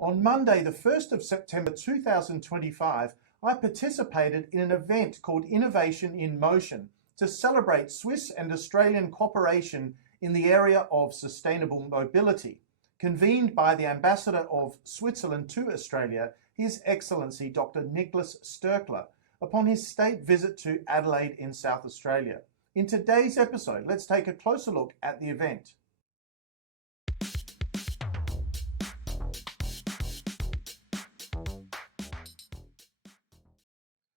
On Monday, the 1st of September 2025, I participated in an event called Innovation in Motion to celebrate Swiss and Australian cooperation in the area of sustainable mobility, convened by the Ambassador of Switzerland to Australia, His Excellency Dr. Nikolas Stürchler, upon his state visit to Adelaide in South Australia. In today's episode, let's take a closer look at the event.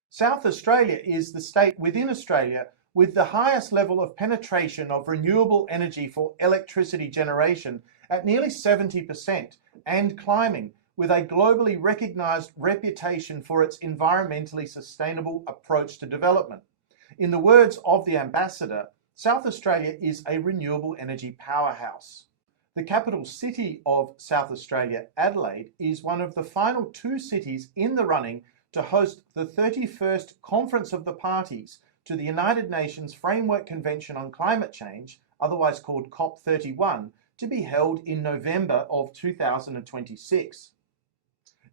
South Australia is the state within Australia with the highest level of penetration of renewable energy for electricity generation at nearly 70% and climbing, with a globally recognised reputation for its environmentally sustainable approach to development. In the words of the Ambassador, South Australia is a renewable energy powerhouse. The capital city of South Australia, Adelaide, is one of the final two cities in the running to host the 31st Conference of the Parties to the United Nations Framework Convention on Climate Change, otherwise called COP31, to be held in November of 2026.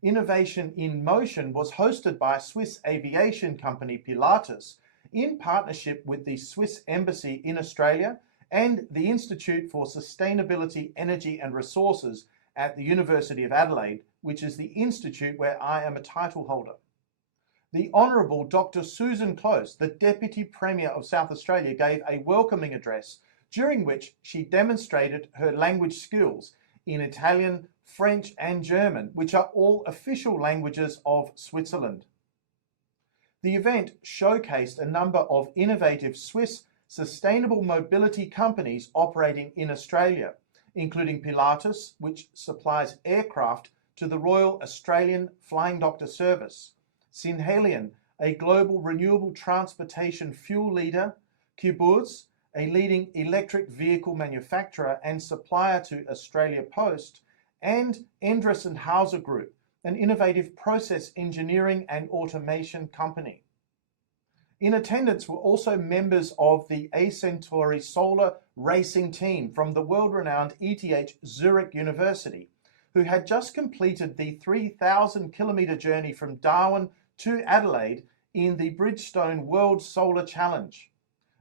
Innovation in Motion was hosted by Swiss aviation company Pilatus in partnership with the Swiss Embassy in Australia and the Institute for Sustainability, Energy and Resources at the University of Adelaide, which is the institute where I am a title holder. The Honourable Dr. Susan Close, the Deputy Premier of South Australia, gave a welcoming address during which she demonstrated her language skills in Italian, French and German, which are all official languages of Switzerland. The event showcased a number of innovative Swiss sustainable mobility companies operating in Australia, including Pilatus, which supplies aircraft to the Royal Australian Flying Doctor Service, Synhelion, a global renewable transportation fuel leader, Kyburz, a leading electric vehicle manufacturer and supplier to Australia Post, and Endress+Hauser Group, an innovative process engineering and automation company. In attendance were also members of the aCentauri solar racing team from the world-renowned ETH Zürich University, who had just completed the 3,000-kilometre journey from Darwin to Adelaide in the Bridgestone World Solar Challenge.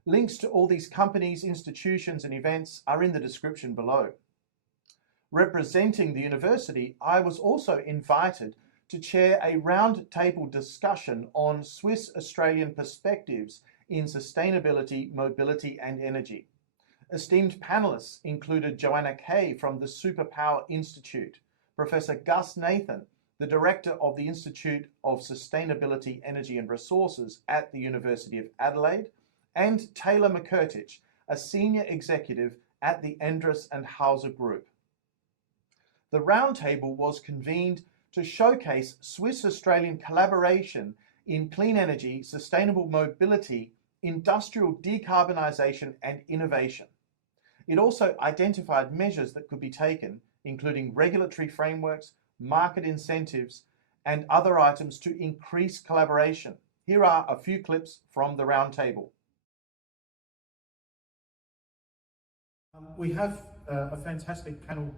Links to all these companies, institutions and events are in the description below. Representing the university, I was also invited to chair a roundtable discussion on Swiss-Australian perspectives in sustainability, mobility and energy. Esteemed panellists included Joanna Kay from the Superpower Institute, Professor Gus Nathan, the Director of the Institute of Sustainability, Energy and Resources at the University of Adelaide, and Taylor McCurtich, a Senior Executive at the Endress+Hauser Group. The roundtable was convened to showcase Swiss-Australian collaboration in clean energy, sustainable mobility, industrial decarbonisation and innovation. It also identified measures that could be taken, including regulatory frameworks, market incentives, and other items to increase collaboration. Here are a few clips from the roundtable. We have a fantastic panel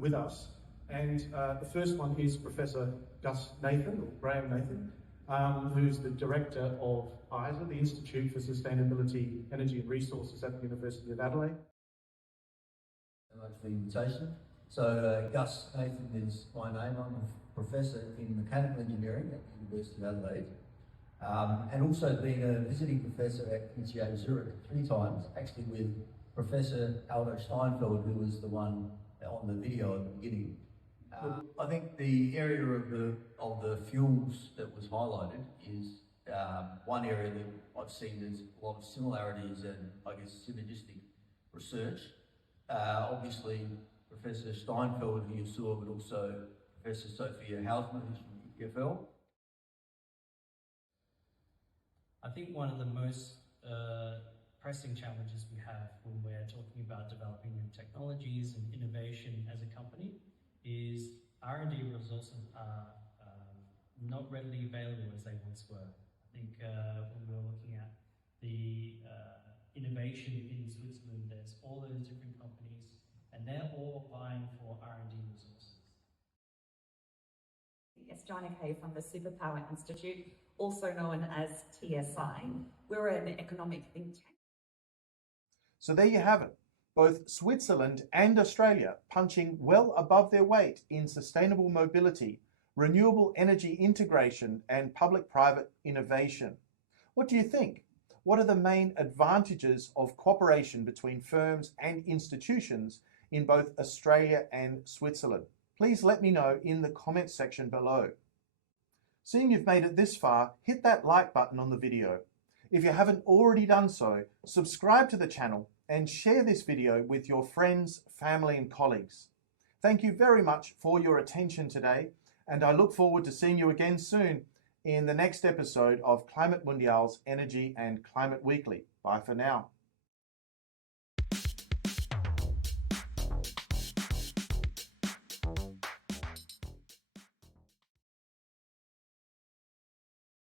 with us, and the first one is Professor Gus Nathan, or Graham Nathan, who's the Director of ISER, the Institute for Sustainability, Energy and Resources at the University of Adelaide. Thank you very much for the invitation. So Gus Nathan is my name. I'm a professor in mechanical engineering at the University of Adelaide, and also been a visiting professor at ETH Zurich 3 times, actually with Professor Aldo Steinfeld, who was the one on the video at the beginning. I think the area of the fuels that was highlighted is one area that I've seen there's a lot of similarities and I guess synergistic research. Obviously, Professor Steinfeld, who you saw, but also Professor Sophia Hausmann, who's from EPFL. I think one of the most pressing challenges we have when we're talking about developing new technologies and innovation as a company is R&D resources are not readily available as they once were. I think when we're looking at the innovation in Switzerland, there's all those different companies and they're all vying for R&D resources. Joanna Kay from the Superpower Institute, also known as TSI. We're an economic think tank. So there you have it. Both Switzerland and Australia punching well above their weight in sustainable mobility, renewable energy integration, and public-private innovation. What do you think? What are the main advantages of cooperation between firms and institutions in both Australia and Switzerland? Please let me know in the comments section below. Seeing you've made it this far, hit that like button on the video. If you haven't already done so, subscribe to the channel and share this video with your friends, family and colleagues. Thank you very much for your attention today, and I look forward to seeing you again soon in the next episode of Climate Mundial's Energy and Climate Weekly. Bye for now.